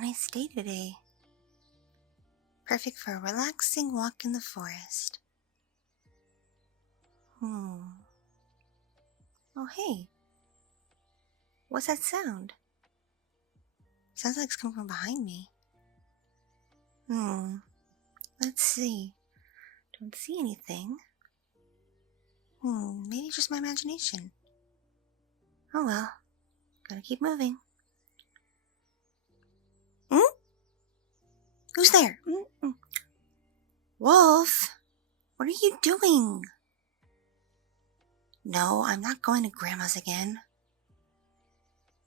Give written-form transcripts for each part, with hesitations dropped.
Nice day today. Perfect for a relaxing walk in the forest. Oh, hey. What's that sound? Sounds like it's coming from behind me. Let's see. Don't see anything. Maybe just my imagination. Oh well. Gotta keep moving. Who's there? Wolf! What are you doing? No, I'm not going to Grandma's again.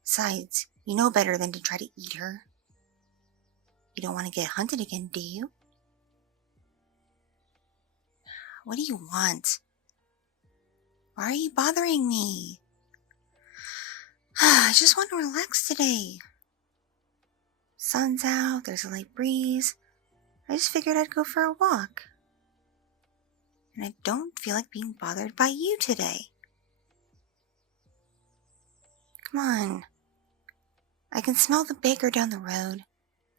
Besides, you know better than to try to eat her. You don't want to get hunted again, do you? What do you want? Why are you bothering me? I just want to relax today. Sun's out, there's a light breeze. I just figured I'd go for a walk. And I don't feel like being bothered by you today. Come on. I can smell the baker down the road.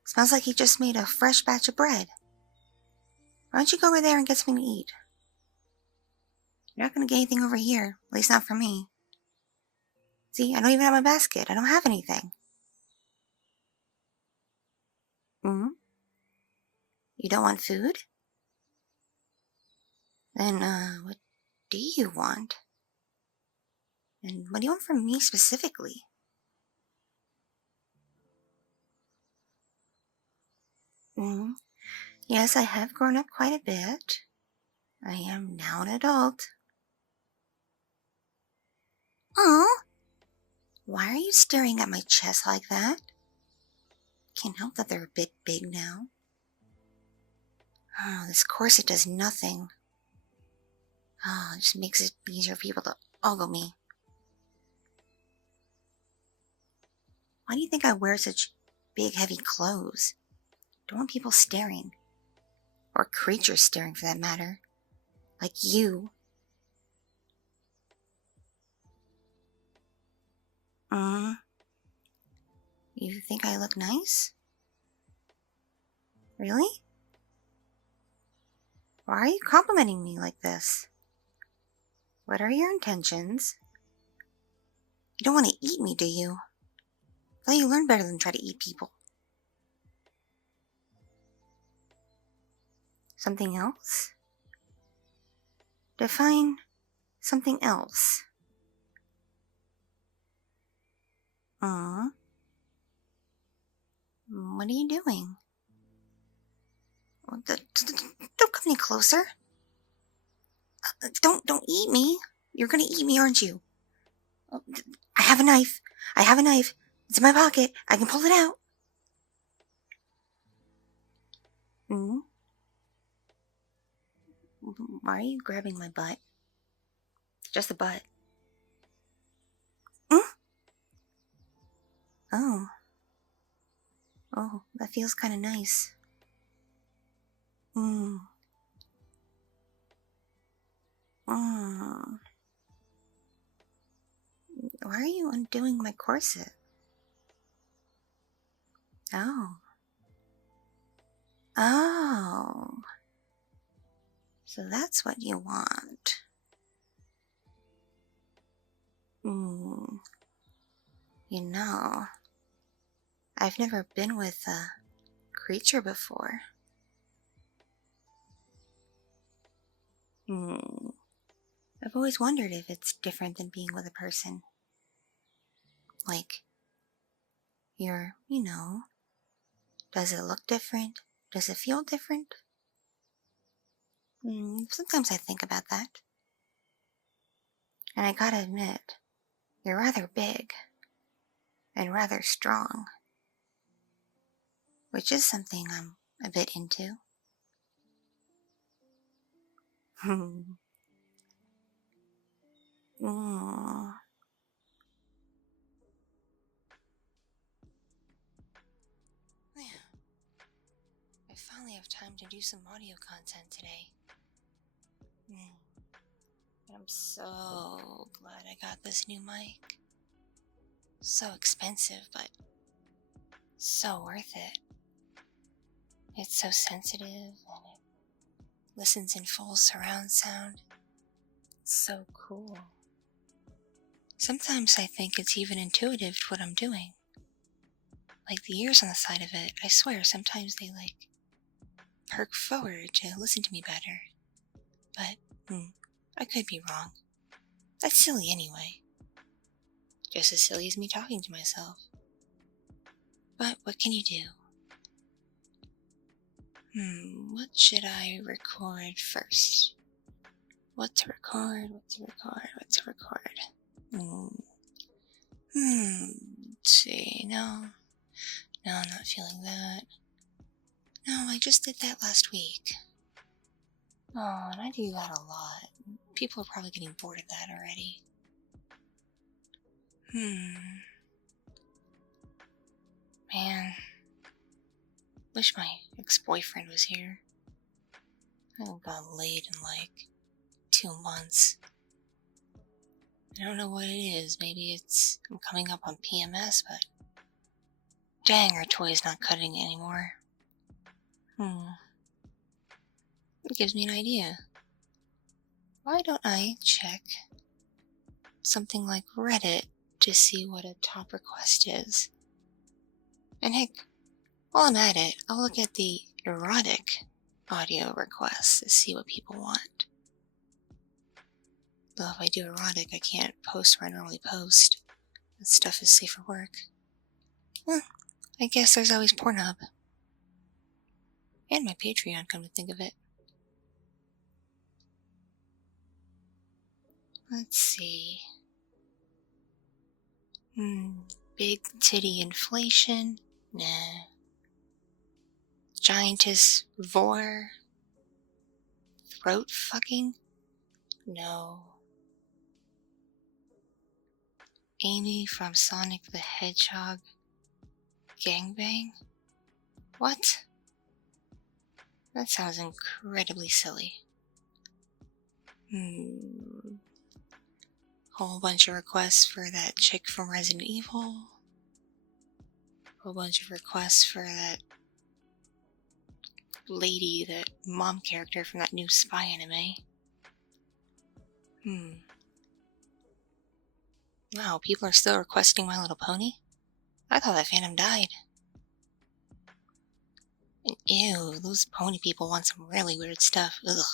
Smells like he just made a fresh batch of bread. Why don't you go over there and get something to eat? You're not going to get anything over here, at least not for me. See, I don't even have my basket. I don't have anything. You don't want food? Then, what do you want? And what do you want from me specifically? Yes, I have grown up quite a bit. I am now an adult. Oh, why are you staring at my chest like that? Can't help that they're a bit big now. Oh, this corset does nothing. Oh, it just makes it easier for people to ogle me. Why do you think I wear such big, heavy clothes? Don't want people staring. Or creatures staring, for that matter. Like you. You think I look nice? Really? Why are you complimenting me like this? What are your intentions? You don't want to eat me, do you? I thought you learned better than try to eat people. Something else? Define something else. What are you doing? Don't come any closer. Don't eat me. You're gonna eat me, aren't you? I have a knife. It's in my pocket. I can pull it out. Why are you grabbing my butt? Just the butt. Oh, that feels kind of nice. Why are you undoing my corset? Oh. So that's what you want. You know, I've never been with a creature before. I've always wondered if it's different than being with a person. Like, does it look different? Does it feel different? Sometimes I think about that. And I gotta admit, you're rather big and rather strong, which is something I'm a bit into. I finally have time to do some audio content today. I'm so glad I got this new mic. So expensive, but so worth it. It's so sensitive and it listens in full surround sound. It's so cool. Sometimes I think it's even intuitive to what I'm doing. Like the ears on the side of it, I swear sometimes they perk forward to listen to me better. But, I could be wrong. That's silly anyway. Just as silly as me talking to myself. But what can you do? What should I record first? What to record? Let's see. No, I'm not feeling that. No, I just did that last week. Oh, and I do that a lot. People are probably getting bored of that already. Man. Wish my ex-boyfriend was here. I haven't gotten laid in 2 months. I don't know what it is. Maybe I'm coming up on PMS, but dang, our toy's not cutting it anymore. It gives me an idea. Why don't I check something like Reddit to see what a top request is? And heck, while I'm at it, I'll look at the erotic audio requests to see what people want. Though if I do erotic, I can't post where I normally post. That stuff is safe for work. I guess there's always Pornhub. And my Patreon, come to think of it. Let's see. Big titty inflation? Nah. Giantess vor? Throat fucking? No. Amy from Sonic the Hedgehog gangbang? What? That sounds incredibly silly. Whole bunch of requests for that chick from Resident Evil. Whole bunch of requests for that lady, that mom character from that new spy anime. Wow, people are still requesting My Little Pony? I thought that fandom died. And ew, those pony people want some really weird stuff. Ugh.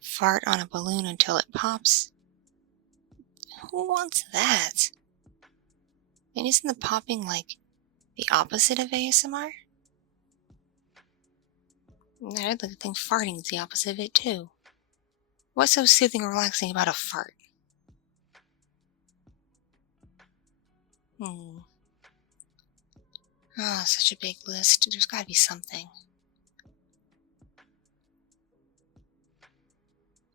Fart on a balloon until it pops? Who wants that? And isn't the popping the opposite of ASMR? I'd like to think farting is the opposite of it too. What's so soothing and relaxing about a fart? Such a big list. There's gotta be something.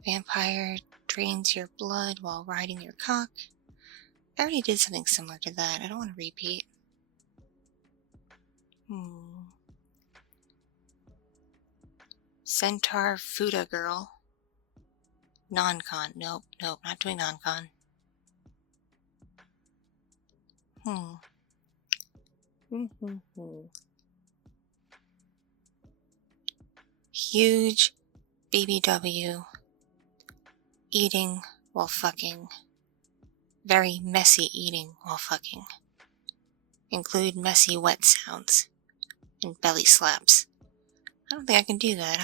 Vampire drains your blood while riding your cock. I already did something similar to that. I don't want to repeat. Centaur Fuda girl. Non-con. Nope, not doing non-con. Huge BBW. Eating while fucking. Very messy eating while fucking. Include messy wet sounds. And belly slaps. I don't think I can do that.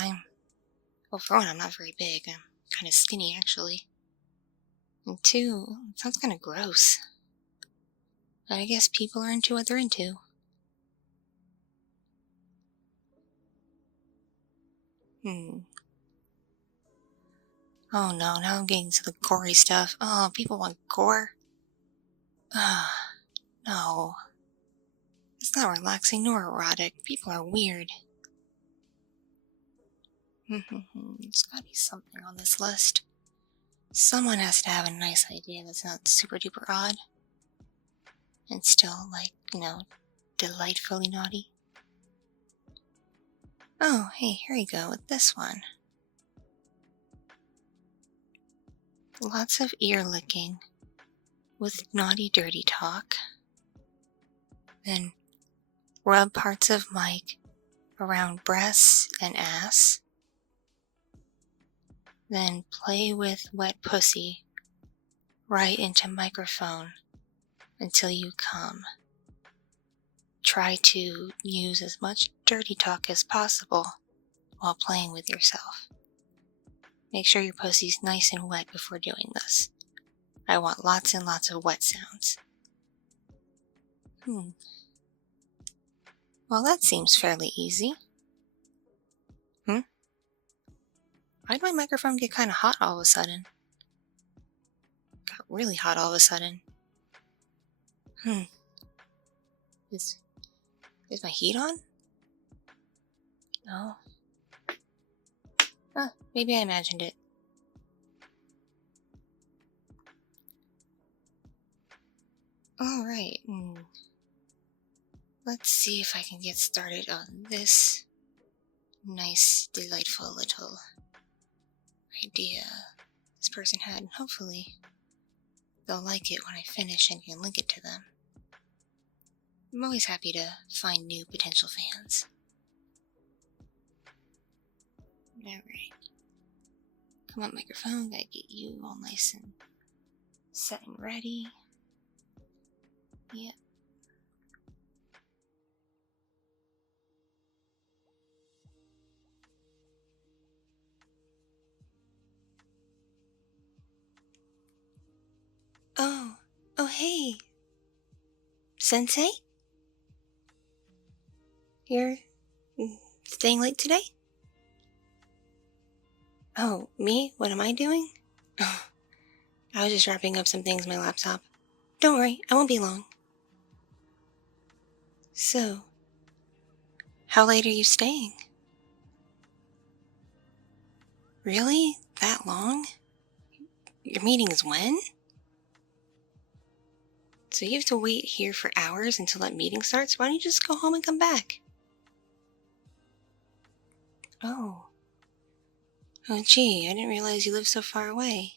For one, I'm not very big. I'm kind of skinny, actually. And two, it sounds kind of gross. But I guess people are into what they're into. Oh no, now I'm getting to the gory stuff. Oh, people want gore? No. It's not relaxing nor erotic. People are weird. There's gotta be something on this list. Someone has to have a nice idea that's not super duper odd. And still, delightfully naughty. Oh, hey, here we go with this one. Lots of ear licking with naughty dirty talk. Then rub parts of Mike around breasts and ass. Then play with wet pussy right into microphone until you come. Try to use as much dirty talk as possible while playing with yourself. Make sure your pussy's nice and wet before doing this. I want lots and lots of wet sounds. Well, that seems fairly easy. Why'd my microphone get kind of hot all of a sudden? Got really hot all of a sudden. Is my heat on? No. Maybe I imagined it. Alright. Let's see if I can get started on this nice, delightful little idea this person had, and hopefully they'll like it when I finish and can link it to them. I'm always happy to find new potential fans. Alright. Come on, microphone, gotta get you all nice and set and ready. Yep. Oh, hey. Sensei? You're staying late today? Oh, me? What am I doing? I was just wrapping up some things on my laptop. Don't worry, I won't be long. So, how late are you staying? Really? That long? Your meeting is when? So you have to wait here for hours until that meeting starts? Why don't you just go home and come back? Oh, gee, I didn't realize you lived so far away.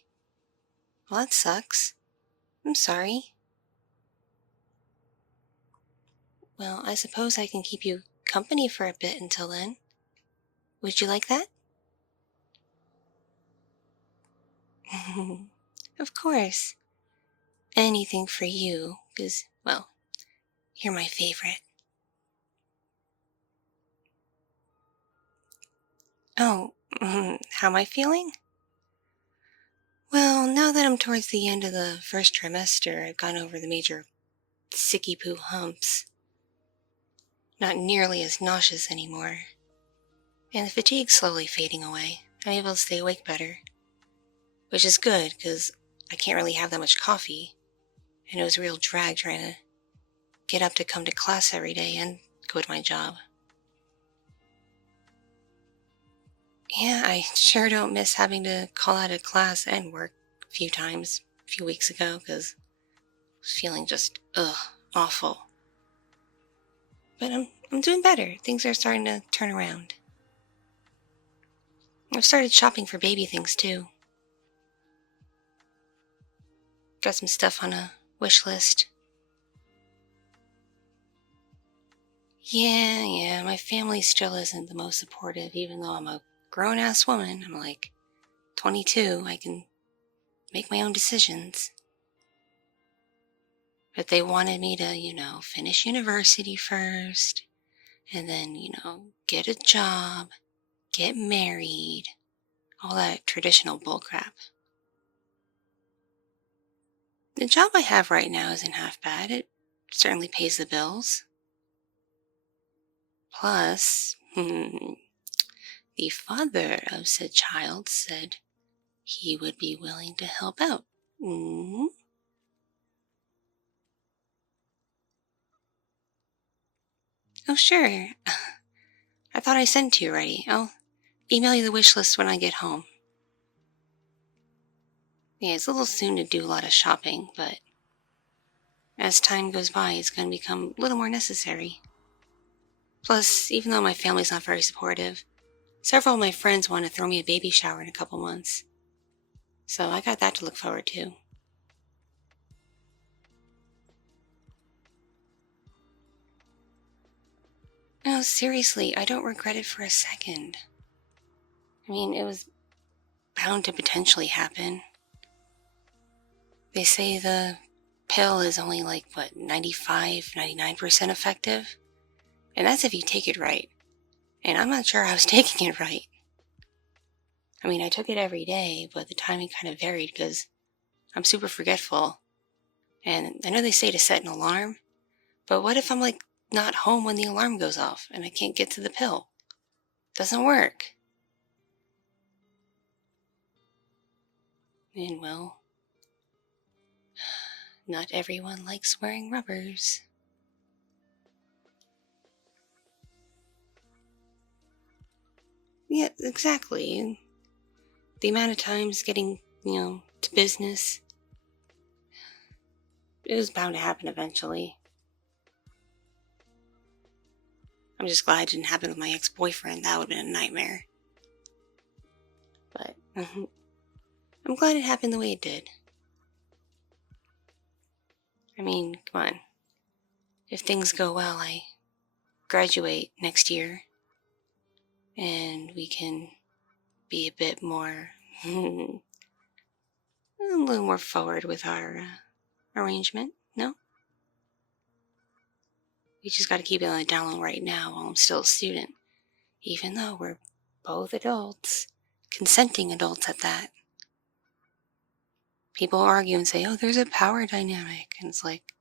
Well, that sucks. I'm sorry. Well, I suppose I can keep you company for a bit until then. Would you like that? Of course. Anything for you, because, well, you're my favorite. Oh, how am I feeling? Well, now that I'm towards the end of the first trimester, I've gone over the major sicky poo humps. Not nearly as nauseous anymore. And the fatigue's slowly fading away. I'm able to stay awake better. Which is good, because I can't really have that much coffee. And it was a real drag trying to get up to come to class every day and go to my job. Yeah, I sure don't miss having to call out of class and work a few times a few weeks ago, because I was feeling just, awful. But I'm doing better. Things are starting to turn around. I've started shopping for baby things, too. Got some stuff on a wish list. Yeah, my family still isn't the most supportive, even though I'm a grown-ass woman. I'm like 22, I can make my own decisions. But they wanted me to, finish university first, and then, get a job, get married, all that traditional bullcrap. The job I have right now isn't half bad. It certainly pays the bills. Plus, the father of said child said he would be willing to help out. Oh, sure. I thought I sent it to you already. I'll email you the wish list when I get home. Yeah, it's a little soon to do a lot of shopping, but as time goes by, it's going to become a little more necessary. Plus, even though my family's not very supportive, several of my friends want to throw me a baby shower in a couple months. So I got that to look forward to. No, seriously, I don't regret it for a second. I mean, it was bound to potentially happen. They say the pill is only 95, 99% effective. And that's if you take it right. And I'm not sure I was taking it right. I mean, I took it every day, but the timing kind of varied because I'm super forgetful. And I know they say to set an alarm, but what if I'm not home when the alarm goes off and I can't get to the pill? Doesn't work. And well, not everyone likes wearing rubbers. Yeah, exactly. The amount of times getting, to business, it was bound to happen eventually. I'm just glad it didn't happen with my ex-boyfriend. That would have been a nightmare. But I'm glad it happened the way it did. I mean, come on. If things go well, I graduate next year. And we can be a bit more, a little more forward with our arrangement, no? We just gotta keep it on the down low right now while I'm still a student. Even though we're both adults, consenting adults at that. People argue and say, oh, there's a power dynamic. And it's like,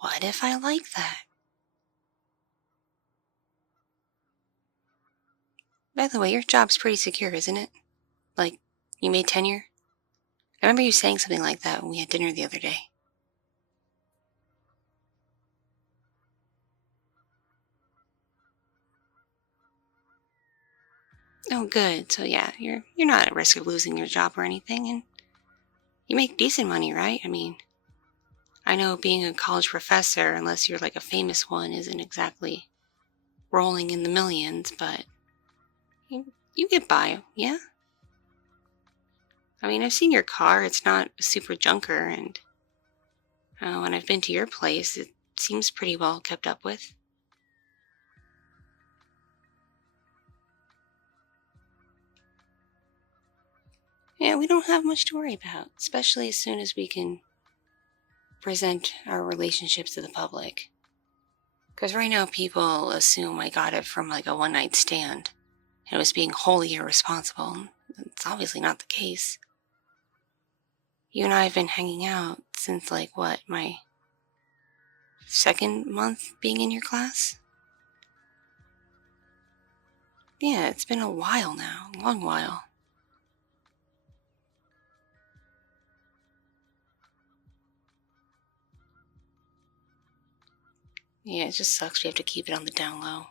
what if I like that? By the way, your job's pretty secure, isn't it? You made tenure? I remember you saying something like that when we had dinner the other day. Oh, good. So yeah, you're not at risk of losing your job or anything, and you make decent money, right? I mean, I know being a college professor, unless you're a famous one, isn't exactly rolling in the millions, but you get by, yeah? I mean, I've seen your car. It's not a super junker, and when I've been to your place, it seems pretty well kept up with. Yeah, we don't have much to worry about, especially as soon as we can present our relationships to the public. Because right now people assume I got it from a one-night stand and was being wholly irresponsible. It's obviously not the case. You and I have been hanging out since my second month being in your class? Yeah, it's been a while now, a long while. Yeah, it just sucks we have to keep it on the down low.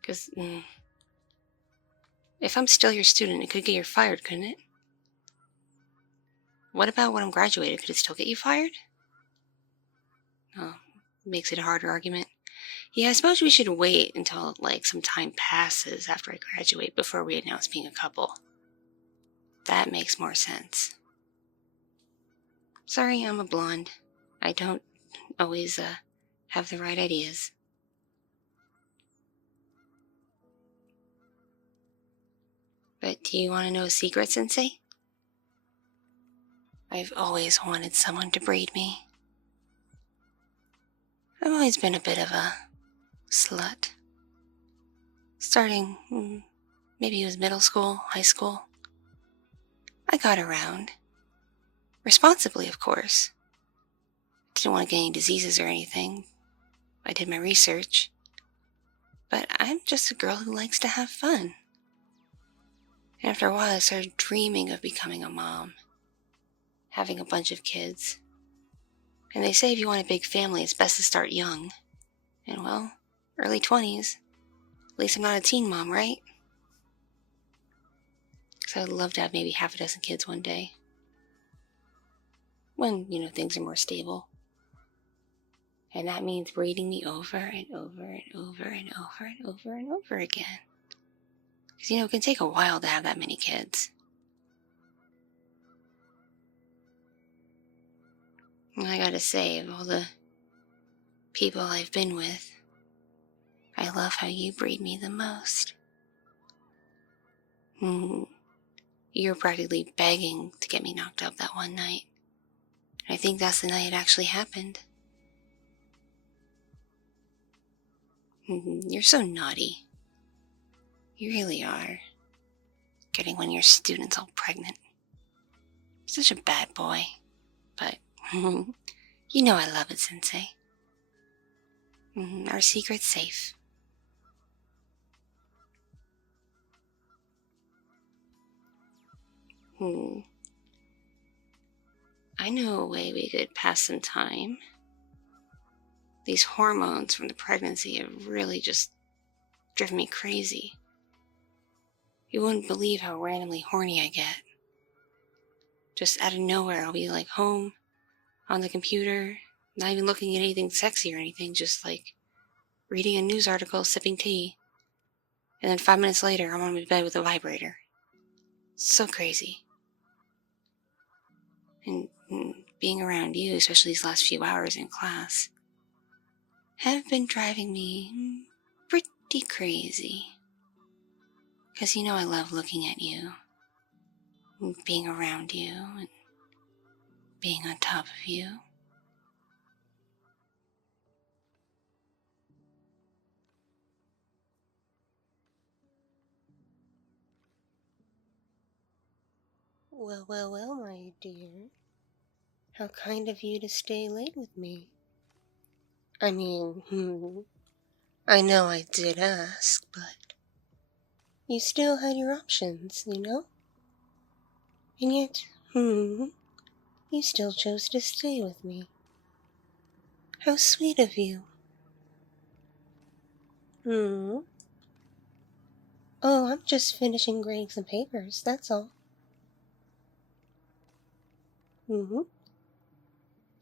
Because if I'm still your student, it could get you fired, couldn't it? What about when I'm graduated? Could it still get you fired? Oh, makes it a harder argument. Yeah, I suppose we should wait until some time passes after I graduate before we announce being a couple. That makes more sense. Sorry, I'm a blonde. I don't always have the right ideas. But do you want to know a secret, Sensei? I've always wanted someone to breed me. I've always been a bit of a slut. Starting, maybe it was middle school, high school. I got around. Responsibly, of course. Didn't want to get any diseases or anything. I did my research. But I'm just a girl who likes to have fun. After a while, I started dreaming of becoming a mom. Having a bunch of kids. And they say if you want a big family, it's best to start young. And well, early 20s. At least I'm not a teen mom, right? Because I'd love to have maybe half a dozen kids one day. When, things are more stable. And that means breeding me over and over and over and over and over and over again. Because, it can take a while to have that many kids. I gotta say, of all the people I've been with, I love how you breed me the most. You were practically begging to get me knocked up that one night. I think that's the night it actually happened. You're so naughty. You really are. Getting one of your students all pregnant. Such a bad boy. But, you know I love it, Sensei. Our secret's safe. I know a way we could pass some time. These hormones from the pregnancy have really just driven me crazy. You wouldn't believe how randomly horny I get. Just out of nowhere, I'll be like home, on the computer, not even looking at anything sexy or anything, just like reading a news article, sipping tea. And then 5 minutes later, I'm on my bed with a vibrator. So crazy. And being around you, especially these last few hours in class, have been driving me pretty crazy. Because you know I love looking at you, and being around you, and being on top of you. Well, my dear. How kind of you to stay late with me. I mean, I know I did ask, but you still had your options, you know? And yet, you still chose to stay with me. How sweet of you. Oh, I'm just finishing grading some papers, that's all.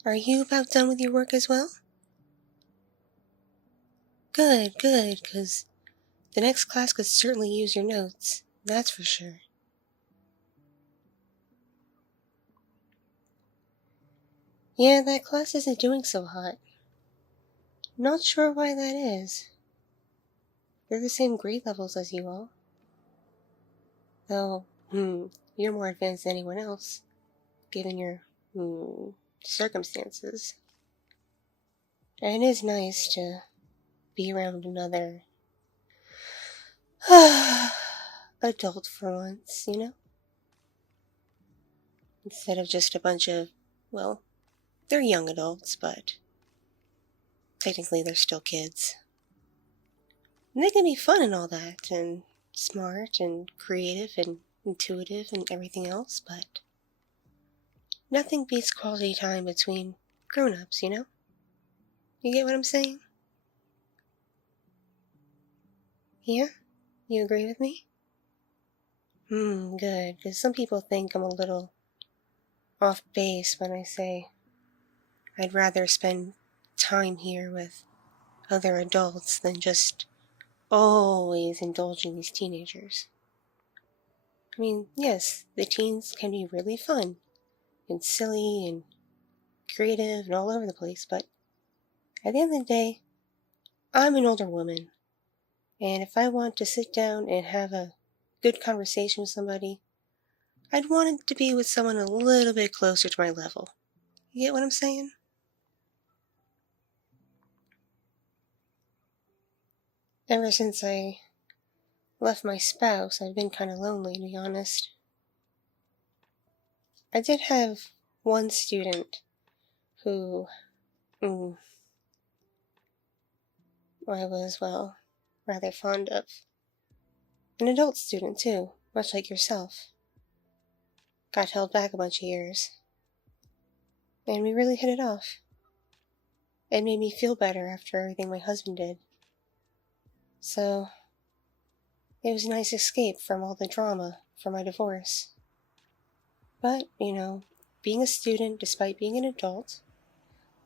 Are you about done with your work as well? Good, 'cause the next class could certainly use your notes, that's for sure. Yeah, that class isn't doing so hot. Not sure why that is. They're the same grade levels as you all. Though, you're more advanced than anyone else, given your, circumstances. And it is nice to be around another adult for once, you know? Instead of just a bunch of, well, they're young adults, but technically they're still kids. And they can be fun and all that, and smart and creative and intuitive and everything else, but nothing beats quality time between grown-ups, you know? You get what I'm saying? Yeah? You agree with me? Good, because some people think I'm a little off base when I say I'd rather spend time here with other adults than just always indulging these teenagers. I mean, yes, the teens can be really fun and silly and creative and all over the place, but at the end of the day, I'm an older woman, and if I want to sit down and have a good conversation with somebody, I'd want it to be with someone a little bit closer to my level. You get what I'm saying? Ever since I left my spouse, I've been kind of lonely, to be honest. I did have one student who I was, well, rather fond of. An adult student, too, much like yourself. Got held back a bunch of years. And we really hit it off. It made me feel better after everything my husband did. So, it was a nice escape from all the drama from my divorce. But, being a student despite being an adult,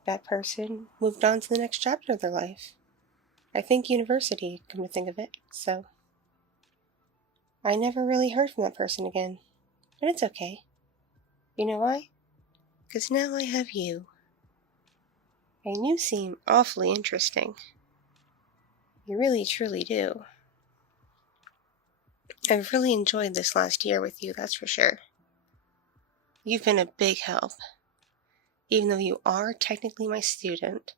that person moved on to the next chapter of their life. I think university, come to think of it, so I never really heard from that person again. And it's okay. You know why? Because now I have you. And you seem awfully interesting. You really, truly do. I've really enjoyed this last year with you, that's for sure. You've been a big help. Even though you are technically my student,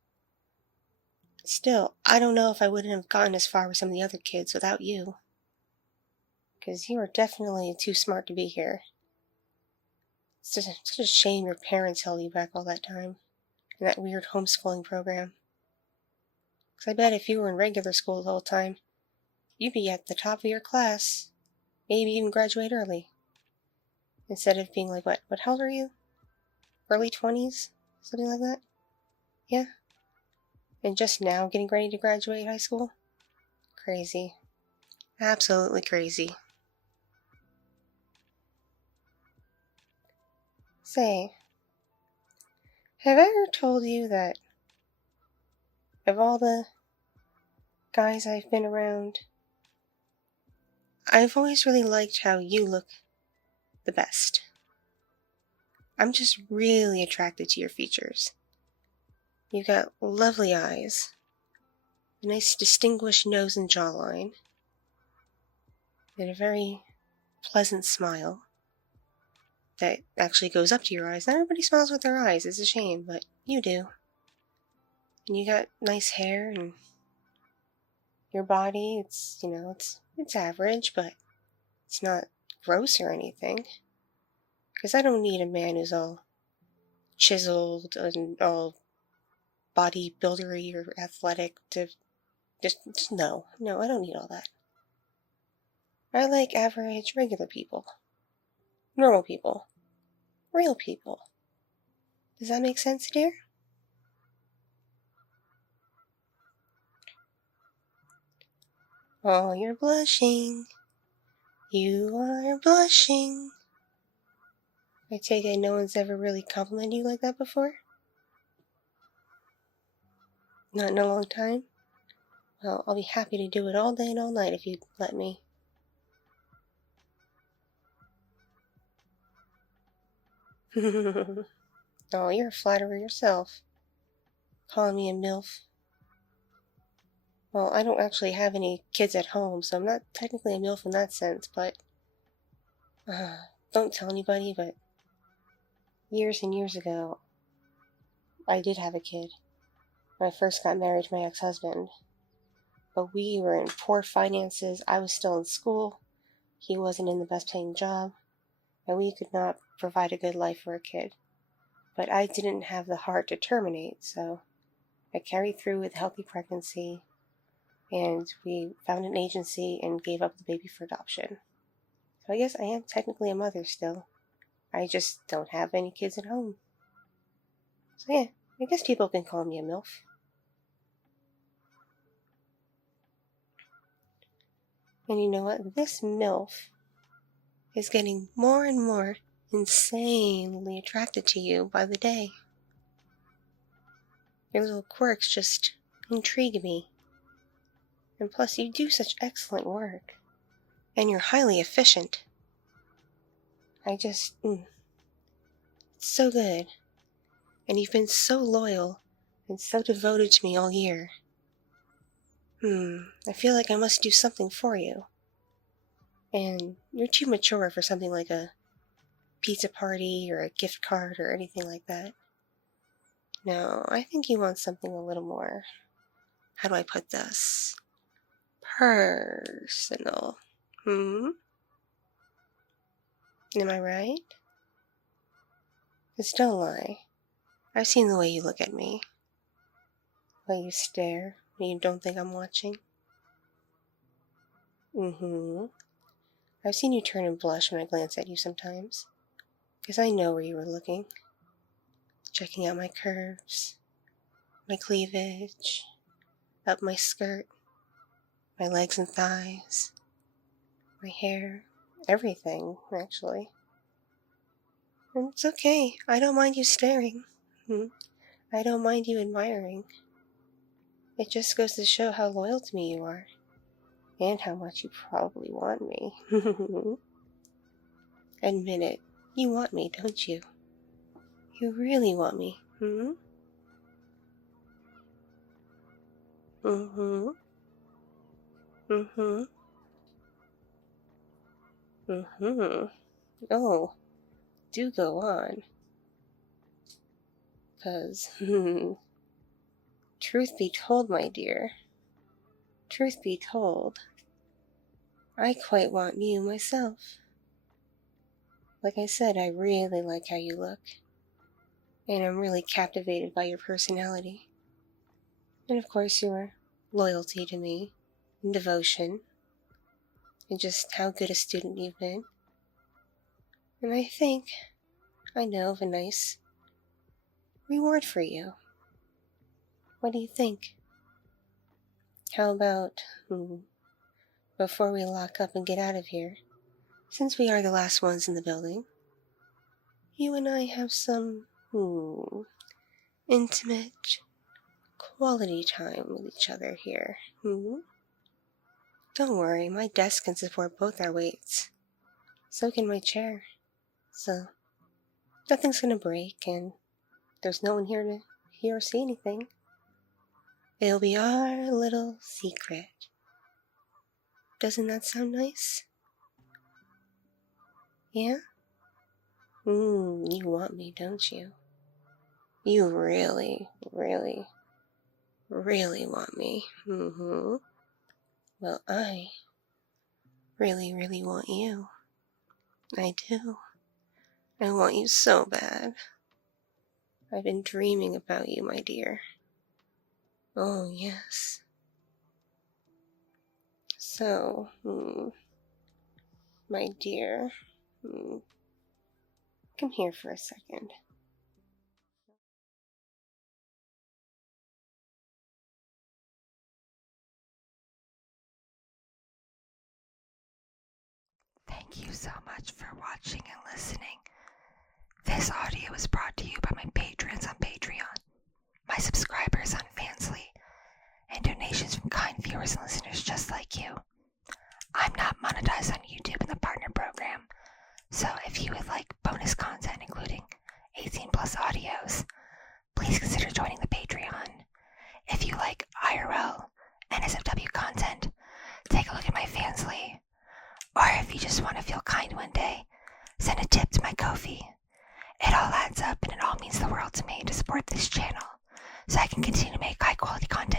still, I don't know if I wouldn't have gotten as far with some of the other kids without you. Because you are definitely too smart to be here. It's just such a shame your parents held you back all that time in that weird homeschooling program. Because I bet if you were in regular school the whole time, you'd be at the top of your class. Maybe even graduate early. Instead of being like, what how old are you? Early 20s? Something like that? Yeah? And just now getting ready to graduate high school? Crazy. Absolutely crazy. Say, have I ever told you that of all the guys I've been around, I've always really liked how you look the best. I'm just really attracted to your features. You've got lovely eyes, a nice distinguished nose and jawline, and a very pleasant smile that actually goes up to your eyes. Not everybody smiles with their eyes, it's a shame, but you do. And you got nice hair, and your body, it's average, but it's not gross or anything. Because I don't need a man who's all chiseled and all bodybuildery or athletic to just no, I don't need all that. I like average, regular people. Normal people. Real people. Does that make sense, dear? Oh, you're blushing. You are blushing. I take it no one's ever really complimented you like that before? Not in a long time? Well, I'll be happy to do it all day and all night if you'd let me. Oh, you're a flatterer yourself. Calling me a MILF. Well, I don't actually have any kids at home, so I'm not technically a MILF in that sense, but don't tell anybody, but years and years ago, I did have a kid. When I first got married to my ex-husband. But we were in poor finances. I was still in school. He wasn't in the best paying job. And we could not provide a good life for a kid. But I didn't have the heart to terminate, so I carried through with a healthy pregnancy. And we found an agency and gave up the baby for adoption. So I guess I am technically a mother still. I just don't have any kids at home. So yeah, I guess people can call me a MILF. And you know what? This MILF is getting more and more insanely attracted to you by the day. Your little quirks just intrigue me. And plus, you do such excellent work. And you're highly efficient. It's so good. And you've been so loyal and so devoted to me all year. I feel like I must do something for you. And you're too mature for something like a pizza party or a gift card or anything like that. No, I think you want something a little more, how do I put this? Personal. Am I right? Just don't lie. I've seen the way you look at me. The way you stare when you don't think I'm watching. I've seen you turn and blush when I glance at you sometimes. Because I know where you were looking. Checking out my curves, my cleavage, up my skirt, my legs and thighs, my hair, everything, actually. And it's okay. I don't mind you staring. I don't mind you admiring. It just goes to show how loyal to me you are. And how much you probably want me. Admit it. You want me, don't you? You really want me, Mm-hmm. Mm-hmm. Mm-hmm. Oh, do go on. 'Cause, truth be told, my dear, truth be told, I quite want you myself. Like I said, I really like how you look, and I'm really captivated by your personality. And of course, your loyalty to me, and devotion, and just how good a student you've been. And I think I know of a nice reward for you. What do you think? How about, before we lock up and get out of here, since we are the last ones in the building, you and I have some, intimate quality time with each other here. Don't worry, my desk can support both our weights. So can my chair. So, nothing's gonna break, and there's no one here to hear or see anything. It'll be our little secret. Doesn't that sound nice? Yeah? You want me, don't you? You really, really, really want me. Well, I really, really want you. I do. I want you so bad. I've been dreaming about you, my dear. Oh, yes. So, my dear, come here for a second. Thank you so much for watching and listening. This audio is brought to you by my patrons on Patreon, my subscribers on Fansly, and donations from kind viewers and listeners just like you. I'm not monetized on YouTube in the partner program, so if you would like bonus content including 18 plus audios, please consider joining the Patreon. If you like IRL and NSFW content, take a look at my Fansly. Or if you just want to feel kind one day, send a tip to my Ko-fi. It all adds up and it all means the world to me to support this channel, so I can continue to make high quality content